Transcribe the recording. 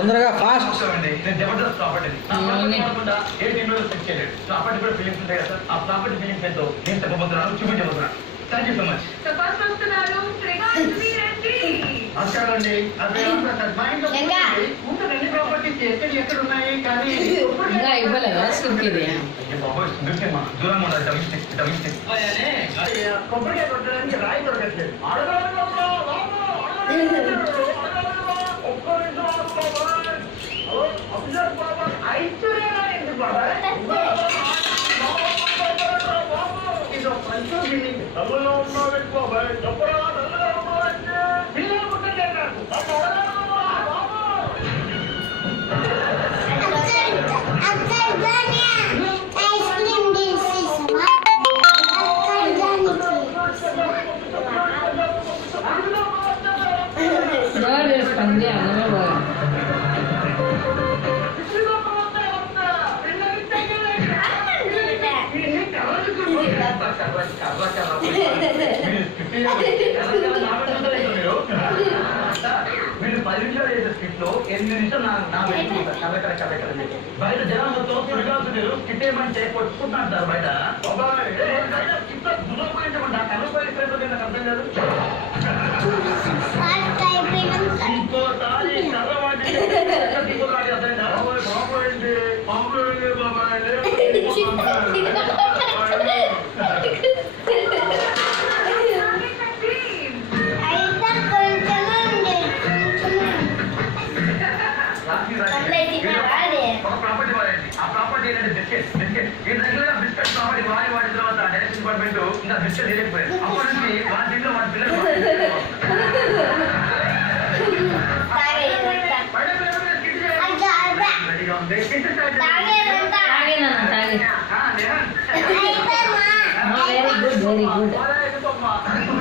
తొందరగా ఫాస్ట్ అండి. నేను జబర్దస్త్ ప్రాపర్టీ కాకుండా ఏ టీంలో సెట్ చేయలేదు. ప్రాపర్టీ కూడా ఫీలింగ్స్ ఉంటాయి కదా సార్. ఆ ప్రాపర్టీ ఫీలింగ్స్ ఏంటో నేను చెప్పబోతున్నాను, చూపించబోతున్నాను. Thank you so much. నమస్కారం అండి. అదే మా ఇంట్లో ఉంటుందండి ప్రాపర్టీస్ ఎక్కడ ఉన్నాయి కానీ ఇవ్వలేదా స్లిప్ ఇది దూరంగా ఉండాలి. డొమెస్టిక్ కొబ్బరికాయ కొట్టడానికి రాయి దొరకట్లేదు. తమ్ముళ్ళు ఉన్నావు బాబాయ్ చెప్పరా పిల్లలు పుట్టలేదు నాకు పంది అన్నమే బాగా మీరు 10 నిమిషాలు చేసే స్కిట్ లో 8 నిమిషాలు నా కరెక్ట్ బయట జనం మొత్తం తిరగాల్సింది స్కిట్ ఏమని కొట్టుకుంటున్నారు సార్ బయట అర్థం లేదు. ఇంకోసారి కర్రవాడి బాబాయ్ ప్రాపర్టీ వాడండి. ఆ ప్రాపర్టీ ఏంటంటే బిస్కెట్ ఈ రెగ్యులర్ బిస్కెట్ ప్రాపర్టీ వాడిన తర్వాత డైరెక్షన్ డిపార్ట్మెంట్ ఇంకా బిస్కెట్ తెలియకపోయారు. అప్పటి నుంచి వాడి ఇంట్లో వాడి పిల్లలు రెడీగా ఉంది. Very good